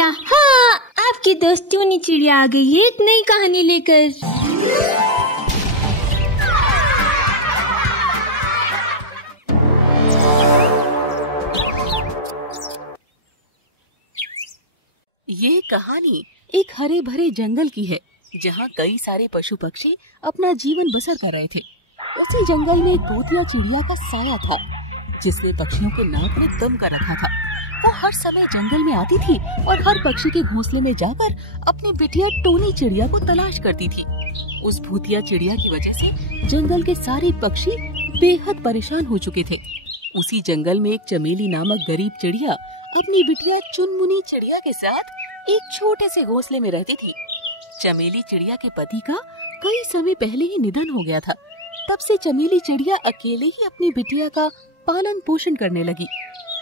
चिड़िया। हाँ, आपकी दोस्त टूनी चिड़िया आ गई है एक नई कहानी लेकर। ये कहानी एक हरे भरे जंगल की है, जहाँ कई सारे पशु पक्षी अपना जीवन बसर कर रहे थे। उसी जंगल में एक भूतिया चिड़िया का साया था, जिसने पक्षियों के नाक में दम कर रखा था। वो हर समय जंगल में आती थी और हर पक्षी के घोंसले में जाकर अपनी बिटिया टोनी चिड़िया को तलाश करती थी। उस भूतिया चिड़िया की वजह से जंगल के सारे पक्षी बेहद परेशान हो चुके थे। उसी जंगल में एक चमेली नामक गरीब चिड़िया अपनी बिटिया चुनमुनी चिड़िया के साथ एक छोटे से घोंसले में रहती थी। चमेली चिड़िया के पति का कई समय पहले ही निधन हो गया था। तब से चमेली चिड़िया अकेले ही अपनी बिटिया का पालन पोषण करने लगी।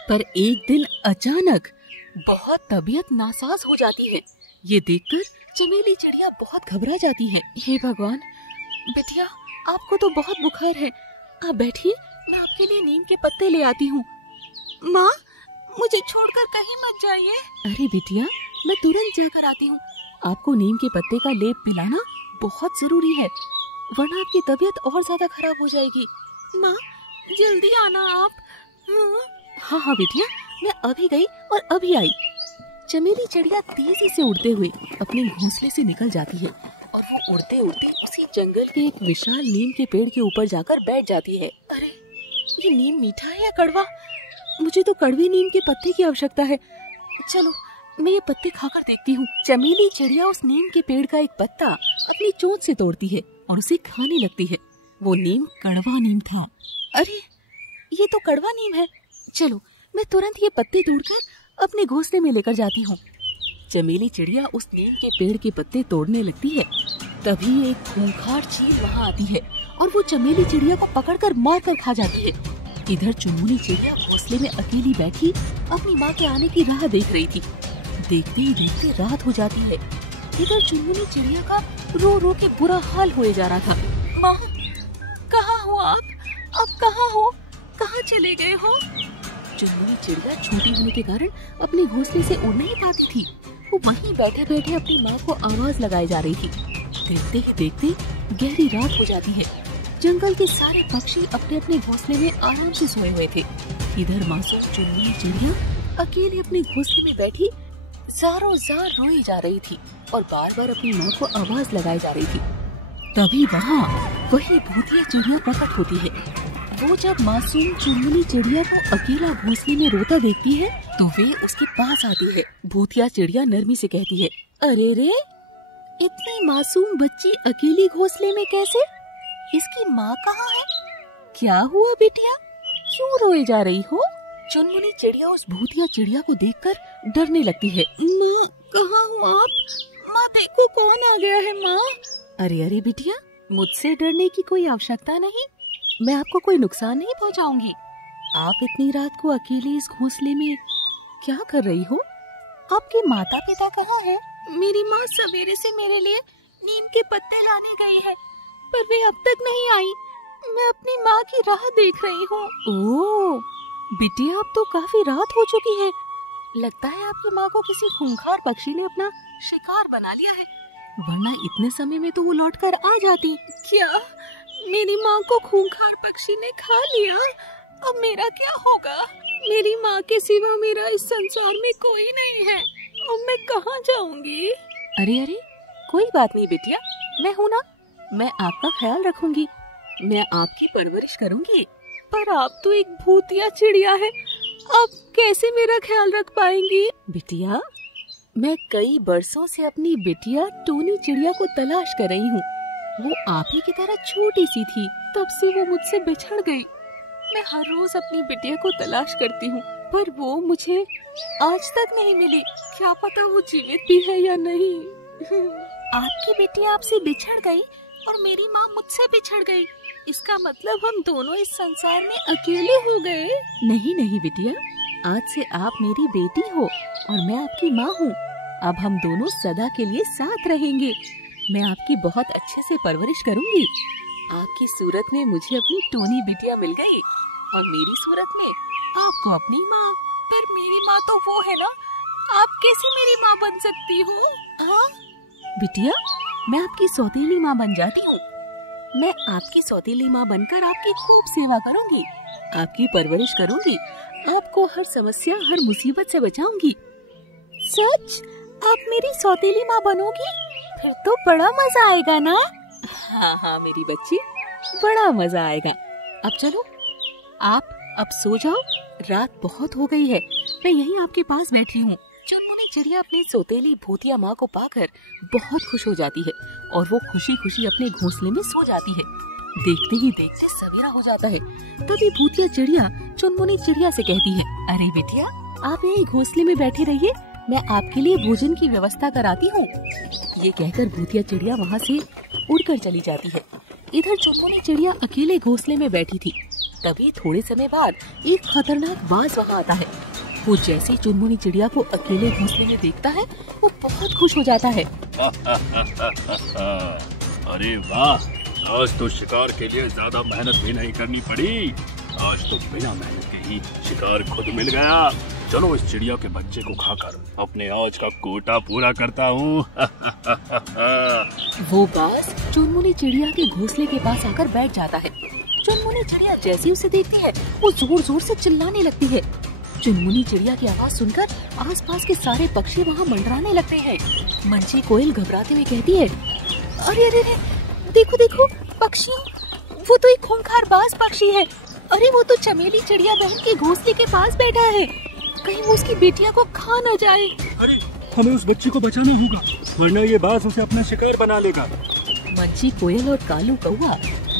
पर एक दिन अचानक बहुत तबीयत नासाज हो जाती है। ये देखकर चमेली चिड़िया बहुत घबरा जाती है। हे भगवान, बिटिया आपको तो बहुत बुखार है, आप बैठिए, मैं आपके लिए नीम के पत्ते ले आती हूँ। माँ, मुझे छोड़कर कहीं मत जाइए। अरे बिटिया, मैं तुरंत जाकर आती हूँ। आपको नीम के पत्ते का लेप पिलाना बहुत जरूरी है, वरना आपकी तबीयत और ज्यादा खराब हो जाएगी। माँ, जल्दी आना आप। हाँ हाँ बिटिया, मैं अभी गई और अभी आई। चमेली चिड़िया तेजी से उड़ते हुए अपने घोंसले से निकल जाती है और वो उड़ते उड़ते उसी जंगल के एक विशाल नीम के पेड़ के ऊपर जाकर बैठ जाती है। अरे, ये नीम मीठा है या कड़वा? मुझे तो कड़वे नीम के पत्ते की आवश्यकता है। चलो, मैं ये पत्ते खाकर देखती हूँ। चमेली चिड़िया उस नीम के पेड़ का एक पत्ता अपनी चोंच से तोड़ती है और उसे खाने लगती है। वो नीम कड़वा नीम था। अरे, ये तो कड़वा नीम है। चलो, मैं तुरंत ये पत्ते तोड़कर अपने घोंसले में लेकर जाती हूँ। चमेली चिड़िया उस नीम के पेड़ के पत्ते तोड़ने लगती है। तभी एक खूंखार चील वहाँ आती है और वो चमेली चिड़िया को पकड़कर मारकर खा जाती है। इधर चुनमुनी चिड़िया घोंसले में अकेली बैठी अपनी माँ के आने की राह देख रही थी। देखते ही देखते रात हो जाती है। इधर चुनमुनी चिड़िया का रो रो के बुरा हाल होए जा रहा था। माँ, कहाँ हो आप? अब कहाँ हो? कहाँ चले गए हो? चुनमुनी चिड़िया छोटी होने के कारण अपने घोंसले से उड़ नहीं पाती थी। वो वहीं बैठे बैठे अपनी माँ को आवाज लगाई जा रही थी। देखते ही देखते गहरी रात हो जाती है। जंगल के सारे पक्षी अपने अपने घोंसले में आराम से सोए हुए थे। इधर मासूम चुनमुनी चिड़िया अकेले अपने घोंसले में बैठी ज़ारों ज़ार रोई जा रही थी और बार बार अपनी माँ को आवाज लगाई जा रही थी। तभी वहाँ वही भूतिया चिड़िया प्रकट होती है। वो जब मासूम चुनमुनी चिड़िया को अकेला घोंसले में रोता देखती है तो वे उसके पास आती है। भूतिया चिड़िया नरमी से कहती है, अरे रे, इतनी मासूम बच्ची अकेली घोंसले में कैसे? इसकी माँ कहाँ है? क्या हुआ बिटिया, क्यों रोए जा रही हो? चुनमुनी चिड़िया उस भूतिया चिड़िया को देखकर डरने लगती है। माँ, कहाँ हो आप? माँ देखो, कौन आ गया है माँ। अरे अरे बिटिया, मुझसे डरने की कोई आवश्यकता नहीं, मैं आपको कोई नुकसान नहीं पहुंचाऊंगी। आप इतनी रात को अकेले इस घोंसले में क्या कर रही हो? आपके माता पिता कहाँ हैं? मेरी माँ सवेरे से मेरे लिए नीम के पत्ते लाने गई है, पर वे अब तक नहीं आई। मैं अपनी माँ की राह देख रही हूँ। ओह बिटिया, अब तो काफी रात हो चुकी है। लगता है आपकी माँ को किसी खूंखार पक्षी ने अपना शिकार बना लिया है, वरना इतने समय में तो वो लौट कर आ जाती। क्या मेरी माँ को खूंखार पक्षी ने खा लिया? अब मेरा क्या होगा? मेरी माँ के सिवा मेरा इस संसार में कोई नहीं है। अब मैं कहाँ जाऊंगी? अरे अरे, कोई बात नहीं बिटिया, मैं हूँ ना, मैं आपका ख्याल रखूंगी, मैं आपकी परवरिश करूंगी। पर आप तो एक भूतिया चिड़िया है, आप कैसे मेरा ख्याल रख पाएंगी? बिटिया, मैं कई बरसों से अपनी बिटिया टोनी चिड़िया को तलाश कर रही हूँ। वो आप ही की तरह छोटी सी थी, तब से वो मुझसे बिछड़ गई। मैं हर रोज अपनी बिटिया को तलाश करती हूँ, पर वो मुझे आज तक नहीं मिली। क्या पता वो जीवित भी है या नहीं। आपकी बिटिया आपसे बिछड़ गई और मेरी माँ मुझसे बिछड़ गई, इसका मतलब हम दोनों इस संसार में अकेले हो गए। नहीं नहीं बिटिया, आज से आप मेरी बेटी हो और मैं आपकी माँ हूँ। अब हम दोनों सदा के लिए साथ रहेंगे। मैं आपकी बहुत अच्छे से परवरिश करूंगी। आपकी सूरत में मुझे अपनी टोनी बिटिया मिल गई और मेरी सूरत में आपको अपनी माँ। पर मेरी माँ तो वो है ना आप कैसे मेरी माँ बन सकती हो? हाँ बिटिया, मैं आपकी सौतेली माँ बन जाती हूँ। मैं आपकी सौतेली माँ बनकर आपकी खूब सेवा करूँगी, आपकी परवरिश करूँगी, आपको हर समस्या हर मुसीबत से बचाऊंगी। सच? आप मेरी सौतेली माँ बनोगी? फिर तो बड़ा मजा आएगा ना? हाँ हाँ मेरी बच्ची, बड़ा मजा आएगा। अब चलो, आप अब सो जाओ, रात बहुत हो गई है। मैं यहीं आपके पास बैठी हूँ। चुनमुनी चिड़िया अपनी सौतेली भूतिया माँ को पाकर बहुत खुश हो जाती है और वो खुशी खुशी अपने घोंसले में सो जाती है। देखते ही देखते सवेरा हो जाता है। तभी भूतिया चिड़िया चुनमुनी चिड़िया से कहती है, अरे बिटिया, आप यहीं घोंसले में बैठे रहिए, मैं आपके लिए भोजन की व्यवस्था कराती हूँ। ये कहकर भूतिया चिड़िया वहाँ से उड़कर चली जाती है। इधर चुनमुनी चिड़िया अकेले घोंसले में बैठी थी। तभी थोड़े समय बाद एक खतरनाक बाज वहाँ आता है। वो जैसे चुनमुनी चिड़िया को अकेले घोंसले में देखता है, वो बहुत खुश हो जाता है। अरे वाह, आज तो शिकार के लिए ज्यादा मेहनत भी नहीं करनी पड़ी। आज तो बिना मेहनत के ही शिकार खुद मिल गया। चलो इस चिड़िया के बच्चे को खाकर अपने आज का कोटा पूरा करता हूँ। वो बाज चुनमुनी चिड़िया के घोंसले के पास आकर बैठ जाता है। चुनमुनी चिड़िया जैसे उसे देखती है, वो जोर जोर से चिल्लाने लगती है। चुनमुनी चिड़िया की आवाज सुनकर आसपास के सारे पक्षी वहाँ मंडराने लगते हैं। मंची कोयल घबराते हुए कहती है, अरे अरे अरे, देखो देखो पक्षियों, वो तो एक खूंखार बाज पक्षी है। अरे वो तो चमेली चिड़िया बहन के घोंसले के पास बैठा है, कहीं वो उसकी बेटिया को खा न जाए। अरे हमें उस बच्ची को बचाना होगा, वरना ये बाज उसे अपना शिकार बना लेगा। मंची कोयल और कालू कौवा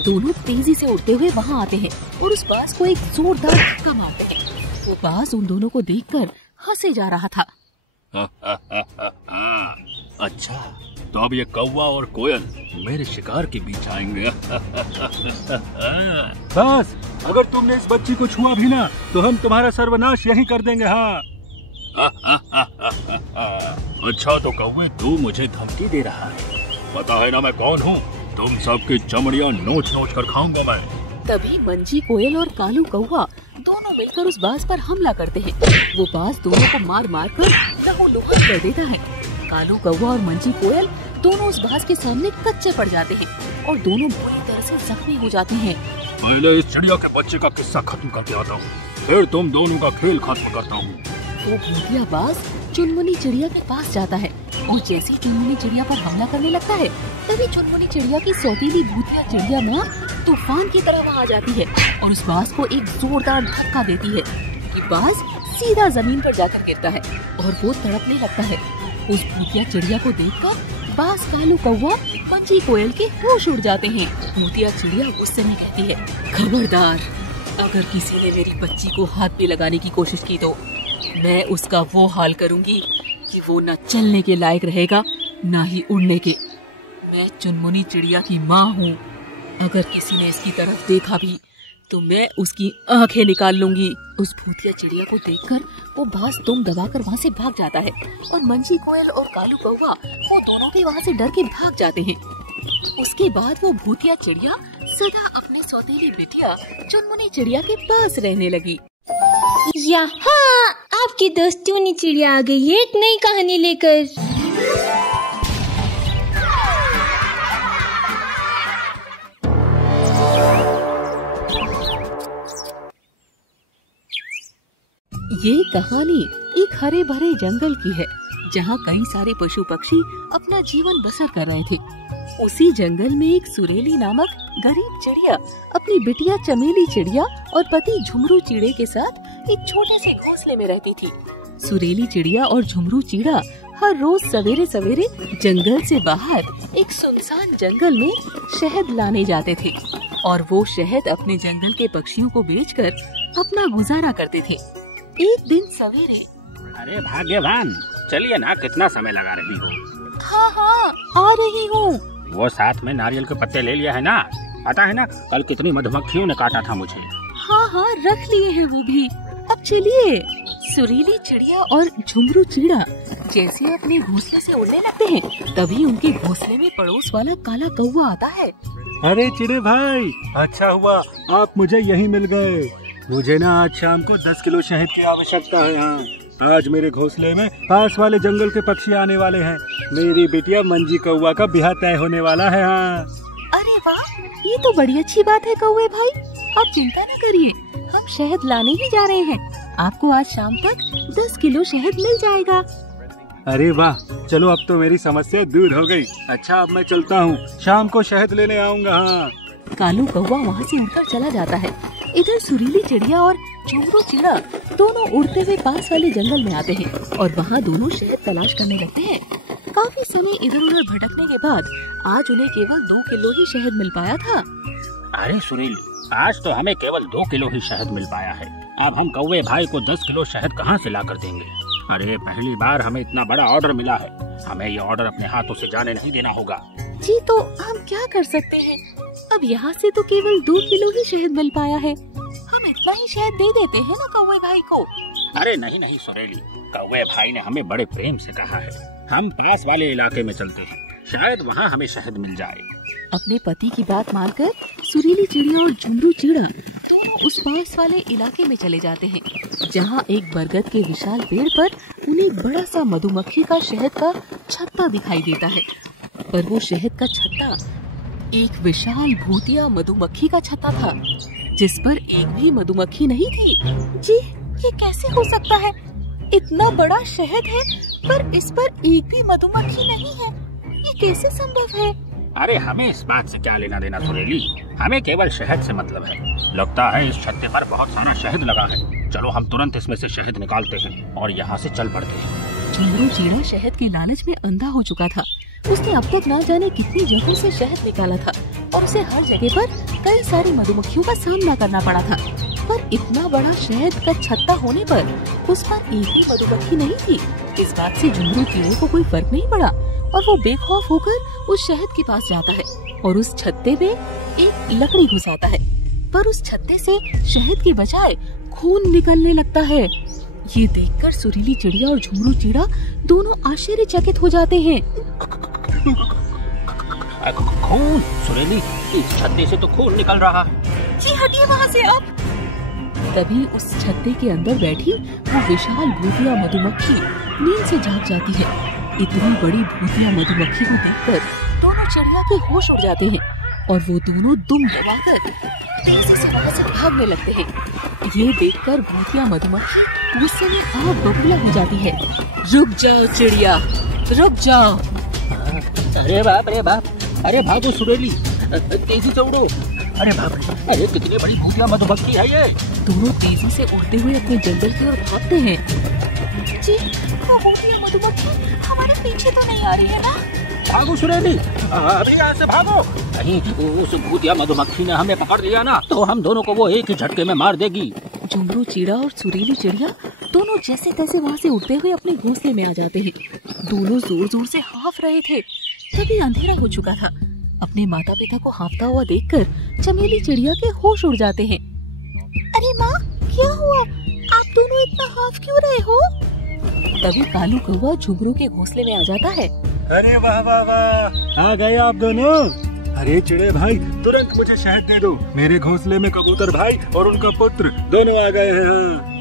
दोनों तेजी से उड़ते हुए वहाँ आते हैं और उस बाज को एक जोरदार धक्का मारते हैं। वो बाज उन दोनों को देखकर हंसे जा रहा था। अच्छा, तो अब ये कौवा और कोयल मेरे शिकार के बीच आएंगे। बस, अगर तुमने इस बच्ची को छुआ भी ना, तो हम तुम्हारा सर्वनाश यहीं कर देंगे। हाँ। अच्छा तो कौवे, तू मुझे धमकी दे रहा है? पता है ना मैं कौन हूँ? तुम सबकी चमड़ियाँ नोच नोच कर खाऊंगा मैं। तभी मंजी कोयल और कालू कौवा दोनों मिलकर उस बाज पर हमला करते हैं। वो बाज दोनों को मार मार कर लहूलुहान कर देता है। कालू कौवा और मंजी कोयल दोनों उस बाज के सामने कच्चे पड़ जाते हैं और दोनों बुरी तरह से जख्मी हो जाते हैं। पहले इस चिड़िया के बच्चे का किस्सा खत्म करके आता हूँ, फिर तुम दोनों का खेल खत्म करता हूँ। वो भूतिया बाज चुनमुनी चिड़िया के पास जाता है और जैसे चुनमुनी चिड़िया पर हमला करने लगता है, तभी चुनमुनी चिड़िया की सौतेली भूतिया चिड़िया माँ तूफान की तरह वहाँ आ जाती है और उस बाज को एक जोरदार धक्का देती है कि बाज सीधा जमीन पर जाकर गिरता है और वो तड़पने लगता है। उस भूतिया चिड़िया को देखकर बाज, कालू कौवा, मंजी कोयल के होश उड़ जाते हैं। भूतिया चिड़िया गुस्से में कहती है, खबरदार, अगर किसी ने मेरी बच्ची को हाथ पे लगाने की कोशिश की तो मैं उसका वो हाल करूंगी कि वो न चलने के लायक रहेगा न ही उड़ने के। मैं चुनमुनी चिड़िया की माँ हूँ, अगर किसी ने इसकी तरफ देखा भी तो मैं उसकी आंखें निकाल लूंगी। उस भूतिया चिड़िया को देखकर वो बाज दुम दबाकर वहाँ से भाग जाता है और मंजी कोयल और कालू कौवा वो दोनों भी वहाँ से डर के भाग जाते हैं। उसके बाद वो भूतिया चिड़िया सदा अपनी सौतेली बिटिया चुनमुनी चिड़िया के पास रहने लगी। यहाँ आपकी दोस्त चुनी चिड़िया आ गई है एक नई कहानी लेकर। ये कहानी एक हरे भरे जंगल की है, जहाँ कई सारे पशु पक्षी अपना जीवन बसर कर रहे थे। उसी जंगल में एक सुरेली नामक गरीब चिड़िया अपनी बिटिया चमेली चिड़िया और पति झुमरू चिड़े के साथ एक छोटे से घोंसले में रहती थी। सुरेली चिड़िया और झुमरू चिड़ा हर रोज सवेरे सवेरे जंगल से बाहर एक सुनसान जंगल में शहद लाने जाते थे और वो शहद अपने जंगल के पक्षियों को बेचकर अपना गुजारा करते थे। एक दिन सवेरे, अरे भाग्यवान, चलिए ना, कितना समय लगा रही हो? हाँ हाँ आ रही हूँ। वो साथ में नारियल के पत्ते ले लिया है ना? पता है ना कल कितनी मधुमक्खियों ने काटा था मुझे। हाँ हाँ रख लिए हैं वो भी। अब चलिए। सुरीली चिड़िया और झुमरू चिड़ा जैसे अपने घोंसले से उड़ने लगते हैं, तभी उनके घोंसले में पड़ोस वाला काला कौवा आता है। अरे चिड़े भाई, अच्छा हुआ आप मुझे यहीं मिल गए। मुझे ना आज शाम को 10 किलो शहद की आवश्यकता है। यहाँ आज मेरे घोंसले में पास वाले जंगल के पक्षी आने वाले हैं। मेरी बिटिया मंजी कौवा का ब्याह तय होने वाला है। हाँ अरे वाह, ये तो बड़ी अच्छी बात है कौवे भाई। आप चिंता न करिए, हम शहद लाने ही जा रहे हैं। आपको आज शाम तक 10 किलो शहद मिल जाएगा। अरे वाह, चलो अब तो मेरी समस्या दूर हो गई। अच्छा अब मैं चलता हूँ, शाम को शहद लेने आऊँगा। हाँ कालू कौवा वहाँ से उड़कर चला जाता है। इधर सुरीली चिड़िया और झुमरू चिड़ा दोनों उड़ते हुए पास वाले जंगल में आते हैं और वहाँ दोनों शहद तलाश करने लगते हैं। काफी समय इधर उधर भटकने के बाद आज उन्हें केवल 2 किलो ही शहद मिल पाया था। अरे सुरीली, आज तो हमें केवल 2 किलो ही शहद मिल पाया है। अब हम कौवे भाई को 10 किलो शहद कहाँ से ला कर देंगे? अरे पहली बार हमें इतना बड़ा ऑर्डर मिला है, हमें ये ऑर्डर अपने हाथों से जाने नहीं देना होगा। जी तो हम क्या कर सकते हैं? अब यहाँ से तो केवल 2 किलो ही शहद मिल पाया है। हम इतना ही शहद दे देते हैं ना कौवे भाई को। अरे नहीं नहीं सुरीली, कौवे भाई ने हमें बड़े प्रेम से कहा है हम पास वाले इलाके में चलते हैं, शायद वहाँ हमें शहद मिल जाए। अपने पति की बात मानकर सुरीली चिड़िया और झुमरू चिड़ा दोनों उस पास वाले इलाके में चले जाते हैं, जहाँ एक बरगद के विशाल पेड़ पर उन्हें बड़ा सा मधुमक्खी का शहद का छत्ता दिखाई देता है। पर वो शहद का छत्ता एक विशाल भूतिया मधुमक्खी का छत्ता था, जिस पर एक भी मधुमक्खी नहीं थी। जी ये कैसे हो सकता है? इतना बड़ा शहद है पर इस पर एक भी मधुमक्खी नहीं है, ये कैसे संभव है? अरे हमें इस बात से क्या लेना देना सुरीली, हमें केवल शहद से मतलब है। लगता है इस छत्ते पर बहुत सारा शहद लगा है। चलो हम तुरंत इसमें से शहद निकालते हैं और यहाँ से चल पड़ते हैं। झुमरू चिड़ा शहद के लालच में अंधा हो चुका था। उसने अब तक ना जाने कितनी जगह से शहद निकाला था और उसे हर जगह पर कई सारी मधुमक्खियों का सामना करना पड़ा था। पर इतना बड़ा शहद का छत्ता होने पर उस पर एक भी मधुमक्खी नहीं थी। इस बात से झुमरू चिड़े को कोई फर्क नहीं पड़ा और वो बेखौफ होकर उस शहद के पास जाता है और उस छत्ते पे एक लकड़ी घुसाता है। पर उस छत्ते से शहद के बजाय खून निकलने लगता है। ये देखकर सुरीली चिड़िया और झुमरू चिड़ा दोनों आश्चर्यचकित हो जाते हैं। खून? सुरीली, इस छत्ते से तो खून निकल रहा है। जी हटिए वहाँ से आप। तभी उस छत्ते के अंदर बैठी वो विशाल भूतिया मधुमक्खी नींद से जाग जाती है। इतनी बड़ी भूतिया मधुमक्खी को देखकर दोनों चिड़िया के होश उड़ जाते हैं और वो दोनों दुम दबाकर तेजी से वहाँ से भागने लगते हैं। ये देखकर भूतिया मधुमक्खी गुस्से में आग बबूला हो जाती है। रुक जाओ चिड़िया, रुक जाओ। अरे बाप रे बाप, अरे भागो सुरीली, तेजी से उड़ो। अरे बाप रे, अरे कितनी बड़ी भूतिया मधुमक्खी है ये। दोनों तेजी से उड़ते हुए अपने जंगल की ओर भागते हैं। जी वो भूतिया मधुमक्खी हमारे पीछे तो नहीं आ रही है ना? भागो सुरीली, अभी यहाँ से भागो। कहीं उस भूतिया मधुमक्खी ने हमें पकड़ लिया ना तो हम दोनों को वो एक ही झटके में मार देगी। झुमरू चिड़ा और सुरीली चिड़िया दोनों जैसे तैसे वहाँ से उड़ते हुए अपने घोंसले में आ जाते हैं। दोनों जोर जोर से हाँफ रहे थे। तभी अंधेरा हो चुका था। अपने माता पिता को हाँफता हुआ देखकर चमेली चिड़िया के होश उड़ जाते हैं। अरे माँ, क्या हुआ? आप दोनों इतना हाँफ क्यों रहे हो? तभी कालू कौवा झुमरू के घोंसले में आ जाता है। अरे वाह वाह वाह, आ गए आप दोनों। अरे चिड़े भाई, तुरंत मुझे शहद दे दो। मेरे घोंसले में कबूतर भाई और उनका पुत्र दोनों आ गए हैं।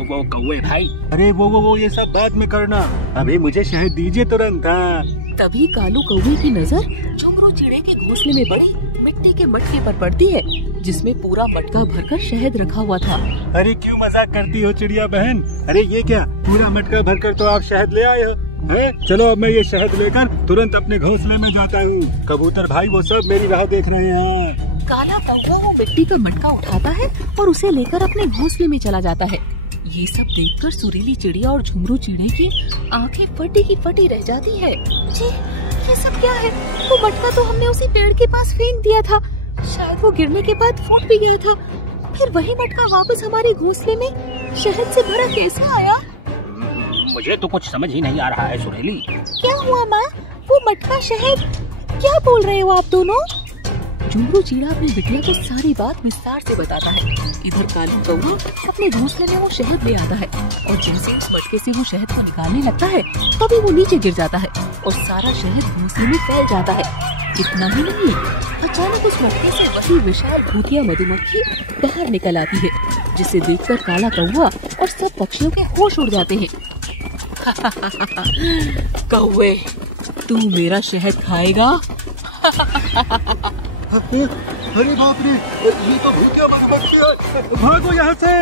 वो कौवे भाई। अरे वो ये सब बाद में करना, अभी मुझे शहद दीजिए तुरंत। हाँ तभी कालू कौवे की नजर झुमरू चिड़े के घोंसले में बड़ी मिट्टी के मटके पर पड़ती है, जिसमें पूरा मटका भरकर शहद रखा हुआ था। अरे क्यों मजाक करती हो चिड़िया बहन? अरे ये क्या, पूरा मटका भरकर तो आप शहद ले आए हो हैं? चलो अब मैं ये शहद लेकर तुरंत अपने घोंसले में जाता हूँ। कबूतर भाई वो सब मेरी राह देख रहे हैं। काला कौवा वो मिट्टी का मटका उठाता है और उसे लेकर अपने घोंसले में चला जाता है। ये सब देखकर सुरीली चिड़िया और झुमरू चिड़े की आंखें फटी की फटी रह जाती है। जी ये सब क्या है? वो मटका तो हमने उसी पेड़ के पास फेंक दिया था, शायद वो गिरने के बाद फूट भी गया था। फिर वही मटका वापस हमारे घोंसले में शहद से भरा कैसे आया? मुझे तो कुछ समझ ही नहीं आ रहा है सुरीली। क्या हुआ माँ? वो मटका शहद, क्या बोल रहे हो आप दोनों? झुमरू चिड़ा अपनी बिटिया को सारी बात विस्तार से बताता है। इधर कालू कौवा अपने घोंसले में वो शहद ले आता है और जैसे उस मटके से वो शहद को निकालने लगता है तभी वो नीचे गिर जाता है और सारा शहद घोंसले में फैल जाता है। इतना ही नहीं, अचानक उस मटके से वही विशाल भूतिया मधुमक्खी बाहर निकल आती है, जिसे देखकर काला कौवा और सब पक्षियों के होश उड़ जाते हैं। कौवे, तू मेरा शहद खाएगा? अरे बाप रे, ये तो भूतिया मधुमक्खी है, भागो यहाँ से।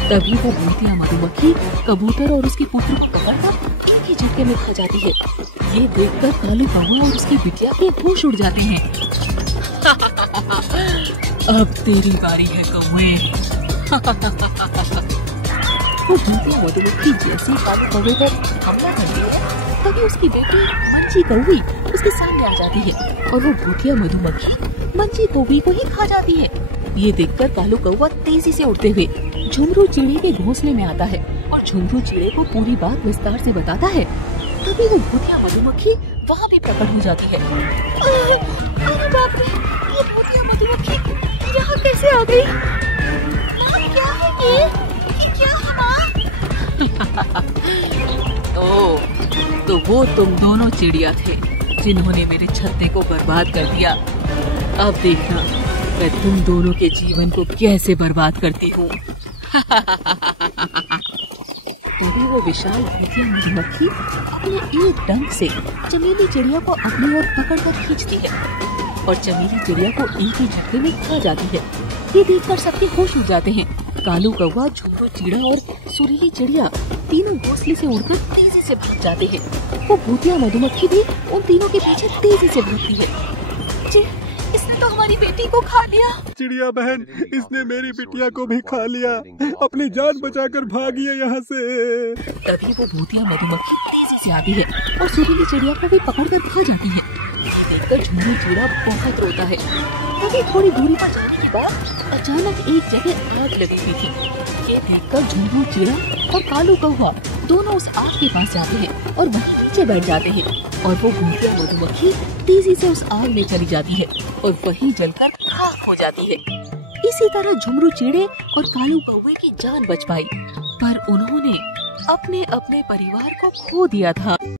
तभी वो भूतिया मधुमक्खी कबूतर और उसकी पुत्री को पकड़कर एक ही झटके में खा जाती है। ये देखकर कालू कौवा और उसकी बिटिया के होश उड़ जाते हैं। अब तेरी बारी है कौवे। वो भूतिया मधुमक्खी जैसे कौवे पर हमला करती है, तभी उसकी बेटी मंची कौवी उसके सामने आ जाती है और वो भूतिया मधुमक्खी मंची कौवी को ही खा जाती है। ये देखकर कालू कौवा तेजी से उड़ते हुए झुमरू चिड़ी के घोंसले में आता है और झुमरू चिड़ी को पूरी बात विस्तार से बताता है। तभी वो भूतिया मधुमक्खी वहाँ भी प्रकट हो जाती है। अरे बाप रे, ये भूतिया मधुमक्खी यहाँ कैसे आ गई? माँ, क्या है ये क्या है माँ? ओह, तो वो तुम दोनों चिड़िया थे जिन्होंने मेरे छत्ते को बर्बाद कर दिया। अब देखना मैं तुम दोनों के जीवन को कैसे बर्बाद करती हूँ। तभी वो विशाल भूतिया मधुमक्खी अपने एक डंक से चमेली चिड़िया को अपनी ओर पकड़कर खींचती है और चमेली चिड़िया को एक ही झटके में खा जाती है। ये देखकर सबके होश उड़ जाते हैं। कालू कौवा, झुमरू चिड़ा और सुरीली चिड़िया तीनों घोंसले से उड़कर तेजी से भाग जाते हैं। वो भूतिया मधुमक्खी भी उन तीनों के पीछे तेजी से भागती है। इसने तो हमारी बेटी को खा लिया। चिड़िया बहन, इसने मेरी बिटिया को भी खा लिया, अपनी जान बचाकर भागिए यहाँ से। तभी वो भूतिया मधुमक्खी तेजी से आती है और सुरीली चिड़िया को भी पकड़कर खा जाती है। ये देखकर झुमरू चिड़ा बहुत रोता है। तभी थोड़ी दूरी पर जाने के बाद अचानक एक जगह आग लगी हुई थी। ये देखकर झुमरू चिड़ा और कालू कौवा दोनों उस आग के पास जाते हैं और वहीं नीचे बैठ जाते हैं और वो भूतिया मधुमक्खी तेजी से उस आग में चली जाती है और वहीं जलकर खाक हो जाती है। इसी तरह झुमरू चिड़े और कालू कौवे की जान बच पाई, पर उन्होंने अपने अपने परिवार को खो दिया था।